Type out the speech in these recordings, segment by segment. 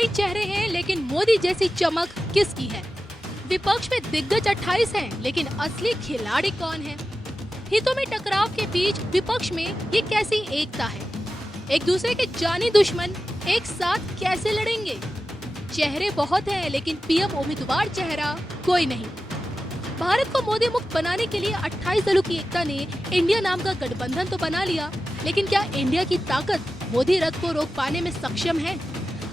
कई चेहरे हैं लेकिन मोदी जैसी चमक किसकी है? विपक्ष में दिग्गज 28 हैं लेकिन असली खिलाड़ी कौन है? हितों में टकराव के बीच विपक्ष में ये कैसी एकता है? एक दूसरे के जानी दुश्मन एक साथ कैसे लड़ेंगे? चेहरे बहुत हैं लेकिन पीएम उम्मीदवार चेहरा कोई नहीं। भारत को मोदी मुक्त बनाने के लिए 28 दलों की एकता ने इंडिया नाम का गठबंधन तो बना लिया, लेकिन क्या इंडिया की ताकत मोदी रथ को रोक पाने में सक्षम है?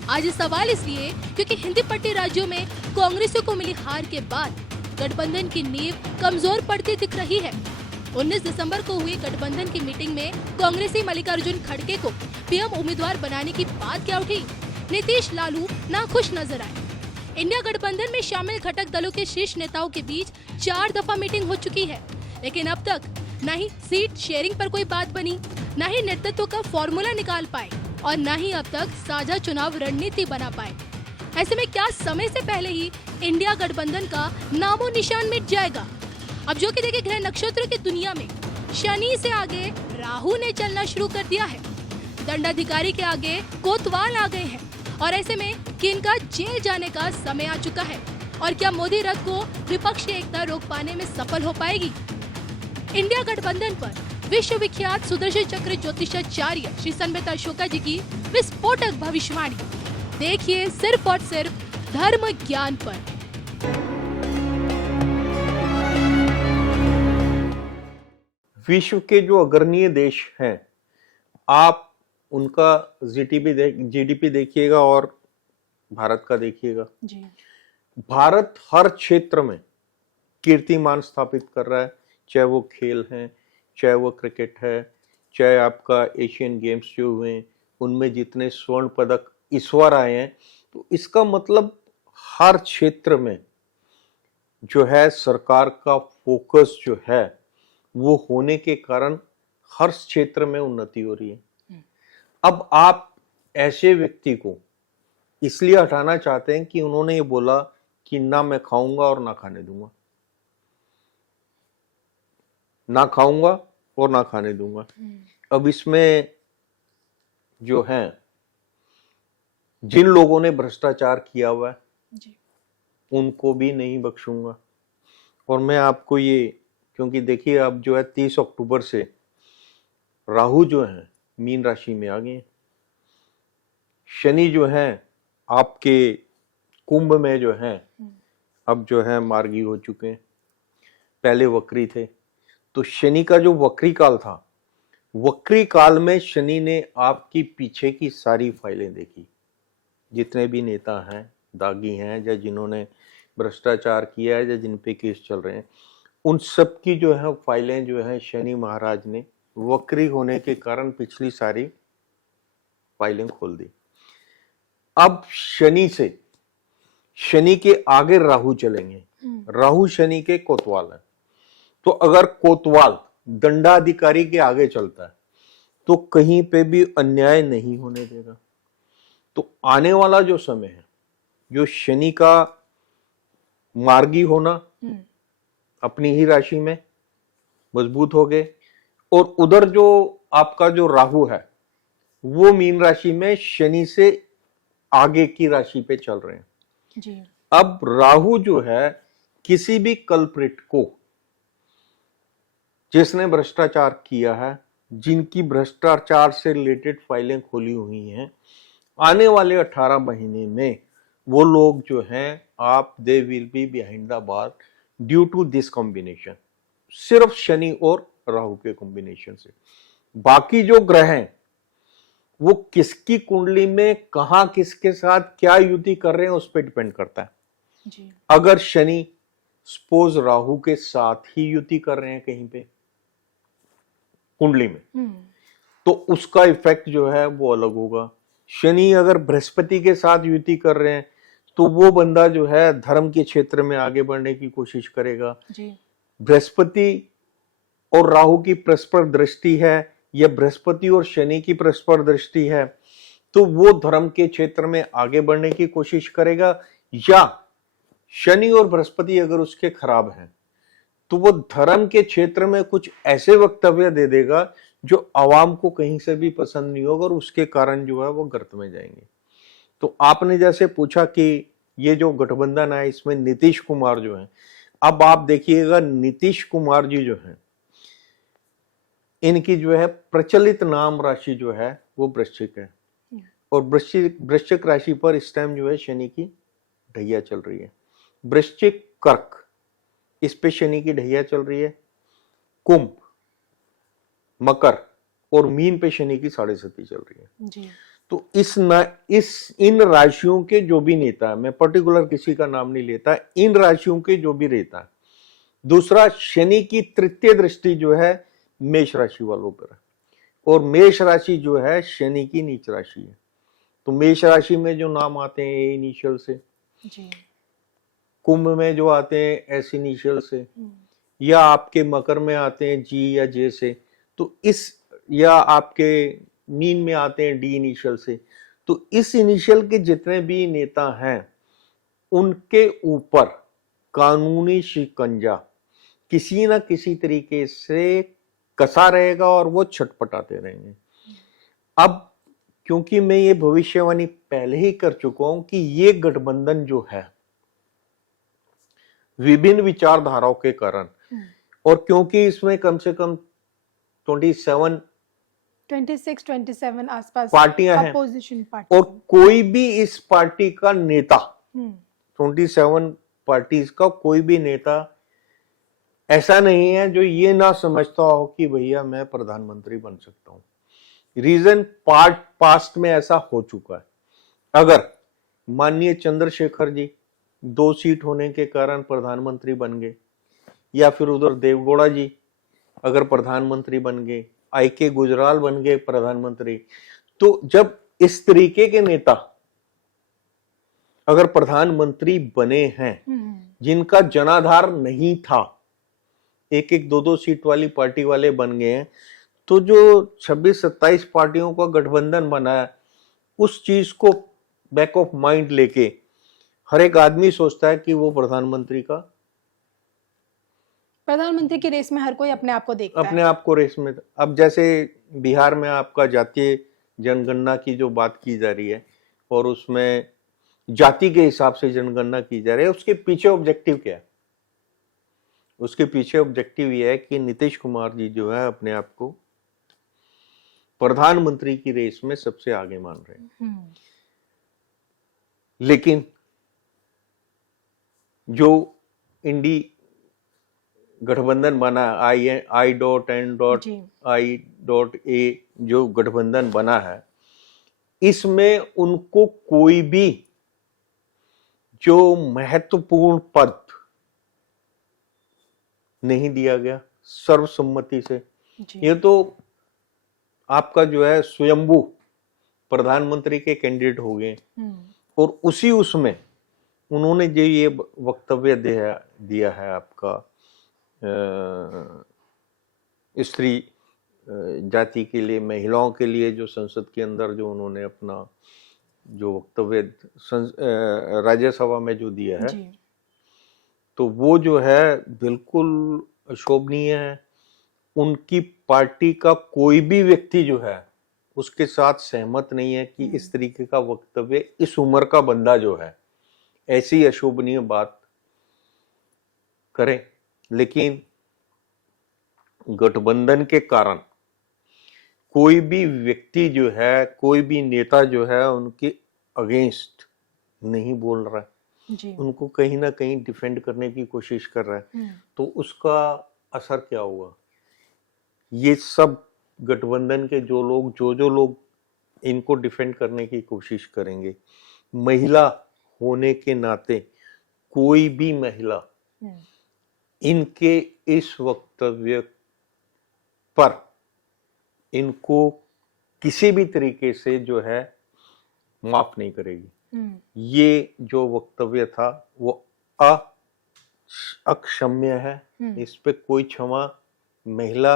आज ये सवाल इसलिए क्योंकि हिंदी पट्टी राज्यों में कांग्रेसियों को मिली हार के बाद गठबंधन की नींव कमजोर पड़ती दिख रही है। 19 दिसंबर को हुई गठबंधन की मीटिंग में कांग्रेसी मल्लिकार्जुन खड़गे को पीएम उम्मीदवार बनाने की बात क्या उठी? नीतीश लालू नाखुश नजर आए। इंडिया गठबंधन में शामिल घटक दलों के शीर्ष नेताओं के बीच 4 दफा मीटिंग हो चुकी है, लेकिन अब तक न ही सीट शेयरिंग पर कोई बात बनी, न ही नेतृत्व का फॉर्मूला निकाल पाए और न ही अब तक साझा चुनाव रणनीति बना पाए। ऐसे में क्या समय से पहले ही इंडिया गठबंधन का नामो निशान मिट जाएगा? अब जो कि देखिए ग्रह नक्षत्र की दुनिया में शनि से आगे राहु ने चलना शुरू कर दिया है, दंडाधिकारी के आगे कोतवाल आ गए हैं और ऐसे में किन का जेल जाने का समय आ चुका है और क्या मोदी रथ को विपक्ष की एकता रोक पाने में सफल हो पाएगी? इंडिया गठबंधन पर विश्व विख्यात सुदर्शन चक्र ज्योतिषाचार्य श्री संबित अशोका जी की विस्फोटक भविष्यवाणी देखिए सिर्फ और सिर्फ धर्म ज्ञान पर। विश्व के जो अग्रणीय देश हैं, आप उनका जीडीपी देखिएगा और भारत का देखिएगा जी। भारत हर क्षेत्र में कीर्तिमान स्थापित कर रहा है, चाहे वो खेल है, चाहे वो क्रिकेट है, चाहे आपका एशियन गेम्स जो हुए उनमें जितने स्वर्ण पदक इस बार आए हैं, तो इसका मतलब हर क्षेत्र में जो है सरकार का फोकस जो है वो होने के कारण हर क्षेत्र में उन्नति हो रही है। अब आप ऐसे व्यक्ति को इसलिए हटाना चाहते हैं कि उन्होंने ये बोला कि ना मैं खाऊंगा और ना खाने दूंगा, ना खाऊंगा और ना खाने दूंगा। अब इसमें जो है जिन लोगों ने भ्रष्टाचार किया हुआ है जी, उनको भी नहीं बख्शूंगा। और मैं आपको ये, क्योंकि देखिए अब जो है 30 अक्टूबर से राहु जो है मीन राशि में आ गए, शनि जो है आपके कुंभ में जो है अब जो है मार्गी हो चुके हैं, पहले वक्री थे। तो शनि का जो वक्री काल था, वक्री काल में शनि ने आपकी पीछे की सारी फाइलें देखी, जितने भी नेता हैं, दागी हैं, या जिन्होंने भ्रष्टाचार किया है या जिन पे केस चल रहे हैं, उन सब की जो है फाइलें जो है शनि महाराज ने वक्री होने के कारण पिछली सारी फाइलें खोल दी। अब शनि के आगे राहु चलेंगे, राहु शनि के कोतवाल है। तो अगर कोतवाल दंडाधिकारी के आगे चलता है तो कहीं पे भी अन्याय नहीं होने देगा। तो आने वाला जो समय है, जो शनि का मार्गी होना अपनी ही राशि में मजबूत हो गए, और उधर जो आपका जो राहु है वो मीन राशि में शनि से आगे की राशि पे चल रहे हैं जी। अब राहु जो है किसी भी कल्प्रिट को, जिसने भ्रष्टाचार किया है, जिनकी भ्रष्टाचार से रिलेटेड फाइलें खोली हुई हैं, आने वाले 18 महीने में वो लोग जो हैं आप they will be behind the bar due to this combination, सिर्फ शनि और राहु के कॉम्बिनेशन से। बाकी जो ग्रह हैं वो किसकी कुंडली में कहां किसके साथ क्या युति कर रहे हैं उस पर डिपेंड करता है जी। अगर शनि सपोज राहु के साथ ही युति कर रहे हैं कहीं पे कुंडली में, तो उसका इफेक्ट जो है वो अलग होगा। शनि अगर बृहस्पति के साथ युति कर रहे हैं तो वो बंदा जो है धर्म के क्षेत्र में आगे बढ़ने की कोशिश करेगा। बृहस्पति और राहु की परस्पर दृष्टि है या बृहस्पति और शनि की परस्पर दृष्टि है, तो वो धर्म के क्षेत्र में आगे बढ़ने की कोशिश करेगा। या शनि और बृहस्पति अगर उसके खराब हैं तो वो धर्म के क्षेत्र में कुछ ऐसे वक्तव्य दे देगा जो आवाम को कहीं से भी पसंद नहीं होगा और उसके कारण जो है वो गर्त में जाएंगे। तो आपने जैसे पूछा कि ये जो गठबंधन है इसमें नीतीश कुमार जो है, अब आप देखिएगा नीतीश कुमार जी जो है, इनकी जो है प्रचलित नाम राशि जो है वो वृश्चिक है, और वृश्चिक राशि पर इस टाइम जो है शनि की ढैया चल रही है। वृश्चिक कर्क, इस पे शनि की ढैया चल रही है। कुंभ, मकर और मीन पे शनि की 7.5 चल रही है जी। तो इन राशियों के जो भी नेता है, मैं पर्टिकुलर किसी का नाम नहीं लेता, इन राशियों के जो भी नेता है। दूसरा, शनि की तृतीय दृष्टि जो है मेष राशि वालों पर है, और मेष राशि जो है शनि की नीच राशि है। तो मेष राशि में जो नाम आते हैं ए इनिशियल से जी। कुंभ में जो आते हैं एस इनिशियल से, या आपके मकर में आते हैं जी या जे से, तो इस, या आपके मीन में आते हैं डी इनिशियल से, तो इस इनिशियल के जितने भी नेता हैं उनके ऊपर कानूनी शिकंजा किसी ना किसी तरीके से कसा रहेगा और वो छटपटाते रहेंगे। अब क्योंकि मैं ये भविष्यवाणी पहले ही कर चुका हूं कि ये गठबंधन जो है विभिन्न विचारधाराओं के कारण, और क्योंकि इसमें कम से कम 26-27 आसपास पार्टियां हैं, अपोजिशन पार्टी, और कोई भी इस पार्टी का नेता 27 पार्टीज का कोई भी नेता ऐसा नहीं है जो ये ना समझता हो कि भैया मैं प्रधानमंत्री बन सकता हूं। रीजन पास्ट में ऐसा हो चुका है। अगर माननीय चंद्रशेखर जी 2 सीट होने के कारण प्रधानमंत्री बन गए, या फिर उधर देवगौड़ा जी अगर प्रधानमंत्री बन गए, IK गुजराल बन गए प्रधानमंत्री, तो जब इस तरीके के नेता अगर प्रधानमंत्री बने हैं जिनका जनाधार नहीं था, 1-1, 2-2 सीट वाली पार्टी वाले बन गए हैं, तो जो 26-27 पार्टियों का गठबंधन बना है, उस चीज को बैक ऑफ माइंड लेके हर एक आदमी सोचता है कि वो प्रधानमंत्री की रेस में हर कोई अपने आप को देखता अपने है। आप को रेस में। अब जैसे बिहार में आपका जातीय जनगणना की जो बात की जा रही है, और उसमें जाति के हिसाब से जनगणना की जा रही है, उसके पीछे ऑब्जेक्टिव क्या है? उसके पीछे ऑब्जेक्टिव ये है कि नीतीश कुमार जी जो है अपने आप को प्रधानमंत्री की रेस में सबसे आगे मान रहे हैं। लेकिन जो इंडी गठबंधन बना, I.N.I.A जो गठबंधन बना है, इसमें उनको कोई भी जो महत्वपूर्ण पद नहीं दिया गया सर्वसम्मति से। ये तो आपका जो है स्वयंभू प्रधानमंत्री के कैंडिडेट हो गए, और उसमें उन्होंने जो ये वक्तव्य दिया है आपका स्त्री जाति के लिए, महिलाओं के लिए, जो संसद के अंदर जो उन्होंने अपना जो वक्तव्य राज्यसभा में जो दिया है, तो वो जो है बिल्कुल अशोभनीय है। उनकी पार्टी का कोई भी व्यक्ति जो है उसके साथ सहमत नहीं है कि इस तरीके का वक्तव्य इस उम्र का बंदा जो है ऐसी अशोभनीय बात करे। लेकिन गठबंधन के कारण कोई भी व्यक्ति जो है, कोई भी नेता जो है उनके अगेंस्ट नहीं बोल रहा है, उनको कहीं ना कहीं डिफेंड करने की कोशिश कर रहा है। तो उसका असर क्या होगा? ये सब गठबंधन के जो लोग इनको डिफेंड करने की कोशिश करेंगे, महिला होने के नाते कोई भी महिला इनके इस वक्तव्य पर इनको किसी भी तरीके से जो है माफ नहीं करेगी। ये जो वक्तव्य था वो अक्षम्य है, इस पे कोई क्षमा महिला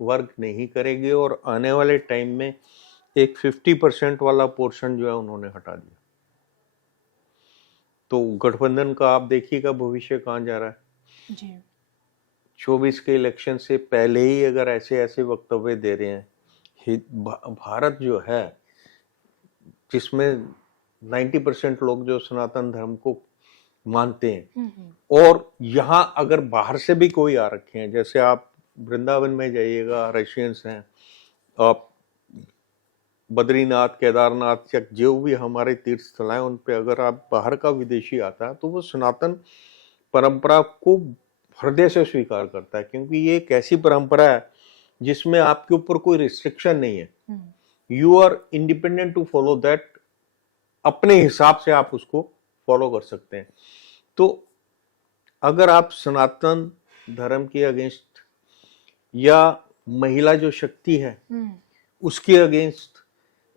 वर्ग नहीं करेगी, और आने वाले टाइम में एक 50% वाला पोर्शन जो है उन्होंने हटा दिया। तो गठबंधन का आप देखिएगा भविष्य कहाँ जा रहा है। 24 के इलेक्शन से पहले ही अगर ऐसे वक्तव्य दे रहे हैं, भारत जो है जिसमें 90% लोग जो सनातन धर्म को मानते हैं। और यहाँ अगर बाहर से भी कोई आ रखे हैं, जैसे आप वृंदावन में जाइएगा, रशियंस हैं, आप बद्रीनाथ, केदारनाथ या जो भी हमारे तीर्थ स्थल हैं, उन पे अगर आप बाहर का विदेशी आता है तो वो सनातन परंपरा को हृदय से स्वीकार करता है, क्योंकि ये एक ऐसी परंपरा है जिसमें आपके ऊपर कोई रिस्ट्रिक्शन नहीं है। You are independent to follow that, अपने हिसाब से आप उसको फॉलो कर सकते हैं। तो अगर आप सनातन धर्म के अगेंस्ट या महिला जो शक्ति है उसके अगेंस्ट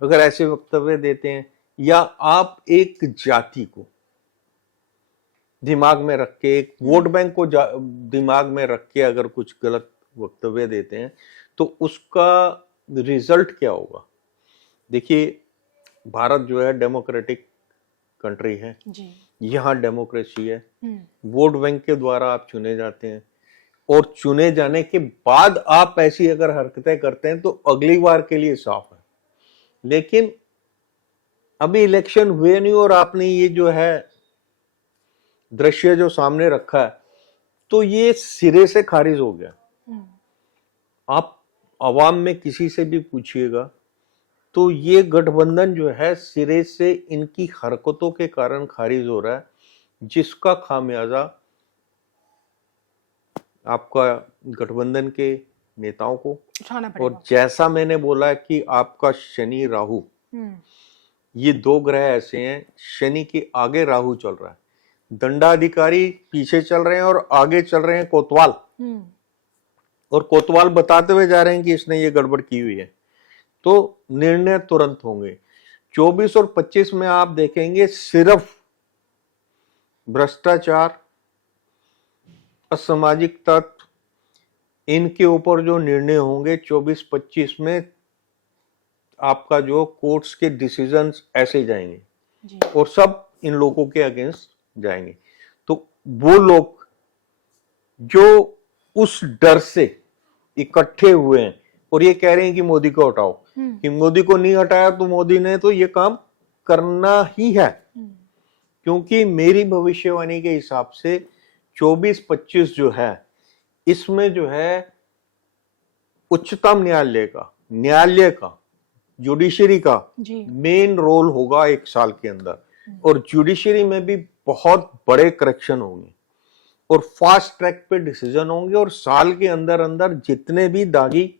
अगर ऐसे वक्तव्य देते हैं, या आप एक जाति को दिमाग में रख के, एक वोट बैंक को दिमाग में रख के अगर कुछ गलत वक्तव्य देते हैं, तो उसका रिजल्ट क्या होगा? देखिए, भारत जो है डेमोक्रेटिक कंट्री है जी। यहाँ डेमोक्रेसी है, वोट बैंक के द्वारा आप चुने जाते हैं, और चुने जाने के बाद आप ऐसी अगर हरकतें करते हैं तो अगली बार के लिए साफ है। लेकिन अभी इलेक्शन हुए नहीं और आपने ये जो है दृश्य जो सामने रखा है, तो ये सिरे से खारिज हो गया। आप अवाम में किसी से भी पूछिएगा तो ये गठबंधन जो है सिरे से इनकी हरकतों के कारण खारिज हो रहा है, जिसका खामियाजा आपका गठबंधन के नेताओं को उठाना पड़ेगा। और जैसा मैंने बोला कि आपका शनि राहु, ये दो ग्रह ऐसे हैं, शनि के आगे राहु चल रहा है, दंडाधिकारी पीछे चल रहे हैं और आगे चल रहे हैं कोतवाल, और कोतवाल बताते हुए जा रहे हैं कि इसने ये गड़बड़ की हुई है। तो निर्णय तुरंत होंगे। 24 और 25 में आप देखेंगे सिर्फ भ्रष्टाचार, असामाजिक तत्व, इनके ऊपर जो निर्णय होंगे 24-25 में, आपका जो कोर्ट्स के डिसीजंस ऐसे जाएंगे जी। और सब इन लोगों के अगेंस्ट जाएंगे। तो वो लोग जो उस डर से इकट्ठे हुए हैं और ये कह रहे हैं कि मोदी को हटाओ, कि मोदी को नहीं हटाया तो मोदी ने तो ये काम करना ही है, क्योंकि मेरी भविष्यवाणी के हिसाब से 24-25 जो है, इसमें जो है उच्चतम न्यायालय का जुडिशरी का मेन रोल होगा 1 साल के अंदर, और जुडिशरी में भी बहुत बड़े करेक्शन होंगे और फास्ट ट्रैक पे डिसीजन होंगे, और साल के अंदर अंदर जितने भी दागी,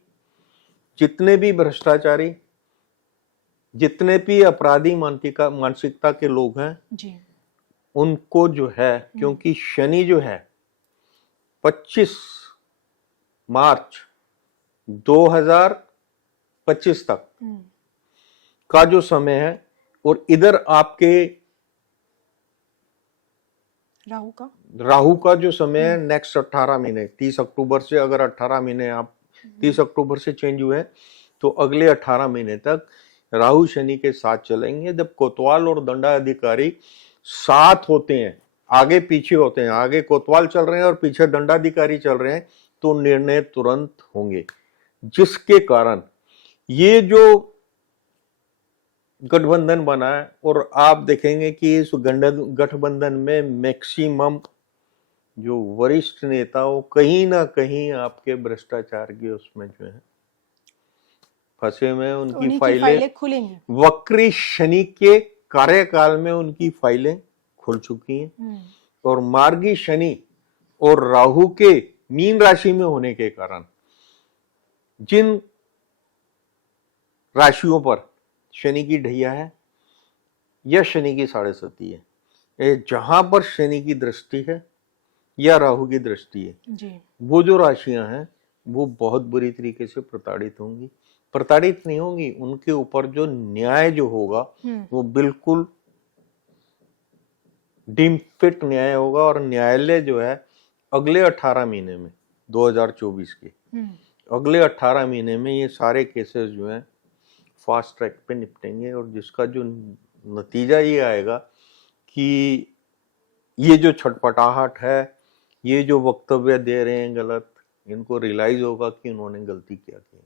जितने भी भ्रष्टाचारी, जितने भी अपराधी मानसिकता के लोग हैं जी, उनको जो है, क्योंकि शनि जो है 25 मार्च 2025 तक का जो समय है, और इधर आपके राहु का जो समय है नेक्स्ट 18 महीने, 30 अक्टूबर से, अगर 18 महीने आप 30 अक्टूबर से चेंज हुए तो अगले 18 महीने तक राहु शनि के साथ चलेंगे। जब कोतवाल और दंडाधिकारी साथ होते हैं, आगे पीछे होते हैं, आगे कोतवाल चल रहे हैं और पीछे दंडाधिकारी चल रहे हैं, तो निर्णय तुरंत होंगे, जिसके कारण ये जो गठबंधन बना है, और आप देखेंगे कि इस गठबंधन में मैक्सिमम जो वरिष्ठ नेताओं कहीं ना कहीं आपके भ्रष्टाचार के उसमें जो है फंसे हुए, उनकी फाइलें खुलेंगी। वक्री शनि के कार्यकाल में उनकी फाइलें खुल चुकी हैं, और मार्गी शनि और राहु के मीन राशि में होने के कारण जिन राशियों पर शनि की ढैया है या शनि की 7.5 है, जहां पर शनि की दृष्टि है या राहु की दृष्टि है जी, वो जो राशियां हैं वो बहुत बुरी तरीके से प्रताड़ित होंगी। प्रताड़ित नहीं होंगी, उनके ऊपर जो न्याय जो होगा वो बिल्कुल डीम फिट न्याय होगा, और न्यायालय जो है अगले 18 महीने में 2024 के अगले 18 महीने में ये सारे केसेस जो हैं फास्ट ट्रैक पे निपटेंगे, और जिसका जो नतीजा ये आएगा कि ये जो छटपटाहट है, ये जो वक्तव्य दे रहे हैं गलत, इनको रियलाइज होगा कि इन्होंने गलती क्या की।